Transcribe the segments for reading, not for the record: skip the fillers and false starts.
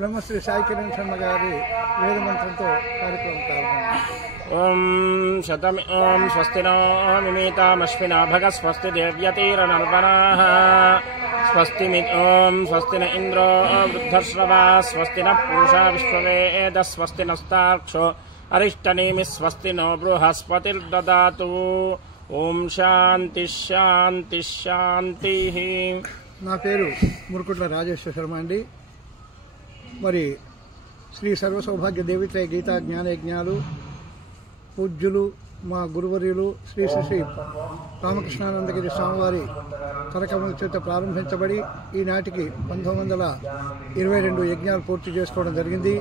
బ్రహ్మశ్రీ సాయి కిరణ్ శర్మ గారి వేద మంత్రంతో కార్యక్రమం ప్రారంభం. ఓం శతమి ఓం స్వస్తి నో మిమీతామశ్వినా భగ స్వస్తి దేవ్యతీరనర్పణాః స్వస్తి ఓం స్వస్తి న ఇంద్రో వృద్ధశ్రవా స్వస్తి న పూషా విశ్వవేద స్వస్తి నస్తార్క్షో అరిష్టనేమి స్వస్తి నో బృహస్పతిర్దదాతు. ఓం శాంతి శాంతి శాంతి. నా పేరు మురుకుట్ల రాజేశ్వర శర్మ అండి. మరి శ్రీ సర్వసౌభాగ్య దేవిత్రయ గీతా జ్ఞానయజ్ఞాలు పూజ్యులు మా గురువర్యులు శ్రీ శ్రీ శ్రీ రామకృష్ణానందగిరి స్వామివారి కరకమల చేత ప్రారంభించబడి ఈనాటికి 1922 యజ్ఞాలు పూర్తి చేసుకోవడం జరిగింది.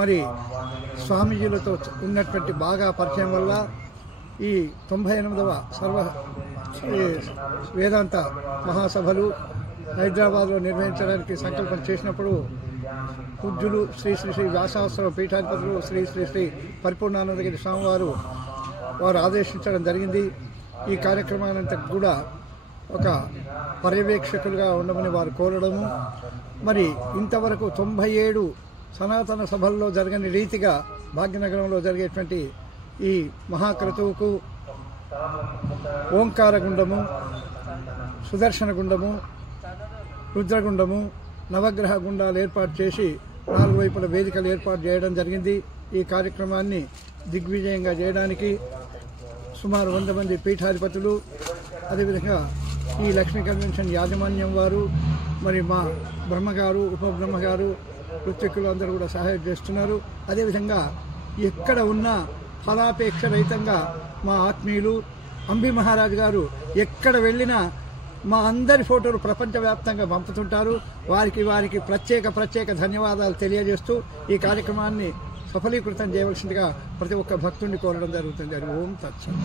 మరి స్వామీజీలతో ఉన్నటువంటి బాగా పరిచయం వల్ల ఈ 98వ సర్వ వేదాంత మహాసభలు హైదరాబాద్లో నిర్వహించడానికి సంకల్పం చేసినప్పుడు పూజ్యులు శ్రీ శ్రీ శ్రీ వ్యాసాశ్రమ పీఠాధిపతులు శ్రీ శ్రీ శ్రీ పరిపూర్ణానందగిరి స్వామివారు వారు ఆదేశించడం జరిగింది. ఈ కార్యక్రమానంతా కూడా ఒక పర్యవేక్షకులుగా ఉండమని వారు కోరడము. మరి ఇంతవరకు 97 సనాతన సభల్లో జరగని రీతిగా భాగ్యనగరంలో జరిగేటువంటి ఈ మహాక్రతువుకు ఓంకార గుండము, సుదర్శన గుండము, రుద్రగుండము, నవగ్రహ గుండాలు ఏర్పాటు చేసి 4 వైపుల వేదికలు ఏర్పాటు చేయడం జరిగింది. ఈ కార్యక్రమాన్ని దిగ్విజయంగా చేయడానికి సుమారు 100 మంది పీఠాధిపతులు, అదేవిధంగా ఈ లక్ష్మీ కన్వెన్షన్ యాజమాన్యం వారు, మరి మా బ్రహ్మగారు, ఉపబ్రహ్మగారు, ఋత్వికులు అందరూ కూడా సహాయం చేస్తున్నారు. అదేవిధంగా ఎక్కడ ఉన్నా ఫలాపేక్ష రహితంగా మా ఆత్మీయులు అంబి మహారాజు గారు ఎక్కడ వెళ్ళినా మా అందరి ఫోటోలు ప్రపంచవ్యాప్తంగా పంపుతుంటారు. వారికి ప్రత్యేక ధన్యవాదాలు తెలియజేస్తూ ఈ కార్యక్రమాన్ని సఫలీకృతం చేయవలసిందిగా ప్రతి ఒక్క భక్తుడిని కోరడం జరుగుతుంది. ఓం తత్సత్.